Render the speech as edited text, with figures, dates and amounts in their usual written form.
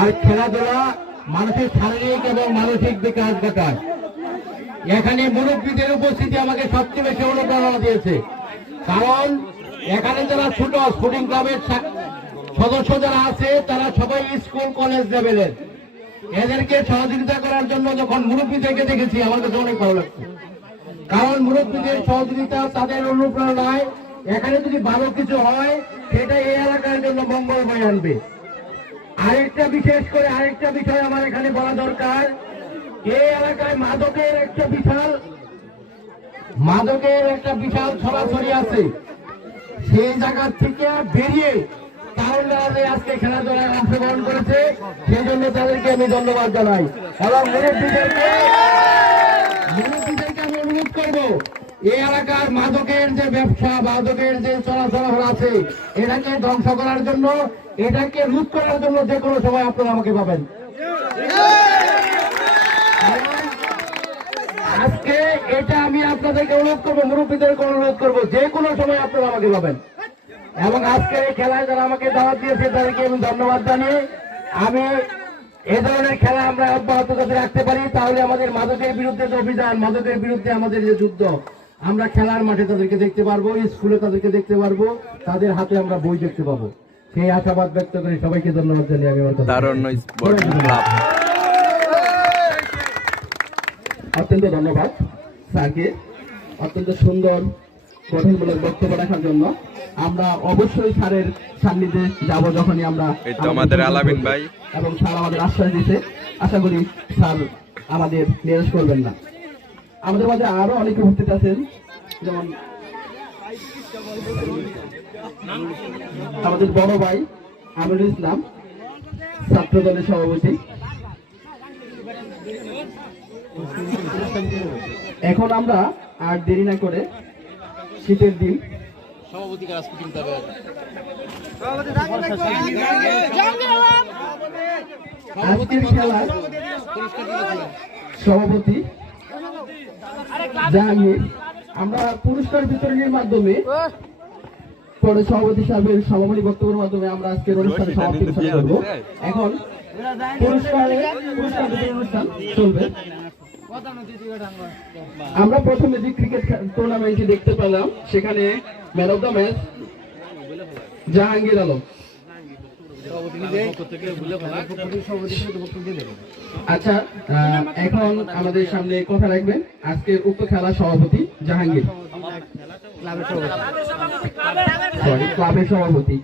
আর খেলাধুলা মানুষের শারীরিক এবং মানসিক বিকাশ ঘটায়। এখানে মুরব্বীদের উপস্থিতি আমাকে সবচেয়ে বেশি অনুপ্রেরণা দিয়েছে, কারণ এখানে যারা ছোট স্পোর্টিং ক্লাবের সদস্য যারা আছে তারা সবাই স্কুল কলেজ লেভেলের। এদেরকে সহযোগিতা করার জন্য যখন মুরব্বীদেরকে দেখেছি আমার কাছে অনেক ভালো লাগছে, কারণ মুরব্বীদের সহযোগিতা তাদের অনুপ্রেরণায় এখানে যদি ভালো কিছু হয় সেটা এই এলাকার জন্য মঙ্গল বয়ে আনবে। আরেকটা বিশেষ করে আরেকটা বিষয় আমার এখানে বলা দরকার, এই এলাকায় মাদকের একটা বিশাল ছড়াছড়ি আছে। সেই জায়গা থেকে বেরিয়ে তারুণ্যরা আজকে খেলাধুলায় অংশগ্রহণ করেছে, সেই জন্য তাদেরকে আমি ধন্যবাদ জানাই। এবং মুরব্বীদেরকে আমি অনুরোধ করবো, এই এলাকার মাদকের যে ব্যবসা, মাদকের যে চলাচল আছে, এটাকে ধ্বংস করার জন্য, এটাকে রোধ করার জন্য যে কোনো সময় আপনারা আমাকে পাবেন। আজকে এটা আমি আপনাদেরকে অনুরোধ করবো, মুরব্বীদেরকে অনুরোধ করবো, যে কোনো সময় আপনারা আমাকে পাবেন। এবং আজকে এই খেলায় যারা আমাকে দাওয়াত দিয়েছে তাদেরকে আমি ধন্যবাদ জানিয়ে আমি এ ধরনের খেলা আমরা অব্যাহত যাতে রাখতে পারি, তাহলে আমাদের মাদকের বিরুদ্ধে যে অভিযান, মাদকের বিরুদ্ধে আমাদের যে যুদ্ধ, আমরা খেলার মাঠে তাদেরকে দেখতে পারবো, স্কুলে তাদেরকে দেখতে পারবো, তাদের হাতে আমরা বই দেখতে পাবো। সেই আশাবাদ ব্যক্ত করে সবাইকে ধন্যবাদ জানিয়ে আমি আমার অত্যন্ত ধন্যবাদ স্যারকে অত্যন্ত সুন্দর গঠনমূলক বক্তব্য রাখার জন্য। আমরা অবশ্যই স্যারের সান্নিধ্যে যাব যখনই আমরা আমাদের আলামিন ভাই, এবং স্যার আমাদের আশ্বাস দিতে, আশা করি স্যার আমাদের নিরাশ করবেন না। আমাদের মাঝে আরো অনেকে উপস্থিত আছেন, যেমন আমাদের বড় ভাই আমিরুল ইসলাম, ছাত্র দলের সভাপতি। এখন আমরা আর দেরি না করে শীতের দিন আজকের খেলার সভাপতি জাহাঙ্গীর, আমরা পুরস্কার বিতরণের মাধ্যমে পরে সভাপতি সাহেবের সমাপনী বক্তব্যের মাধ্যমে আমরা আজকের অনুষ্ঠানে সমাপ্তি ঘোষণা করব। এখন পুরস্কার বিতরণ অনুষ্ঠান চলবে। আমরা প্রথমে যে ক্রিকেট টুর্নামেন্টটি দেখতে পেলাম, সেখানে man of the match Jahangir Alam. আচ্ছা, এখন আমাদের সামনে কথা রাখবেন আজকের উক্ত খেলার সভাপতি জাহাঙ্গীর, ক্লাবের সভাপতি।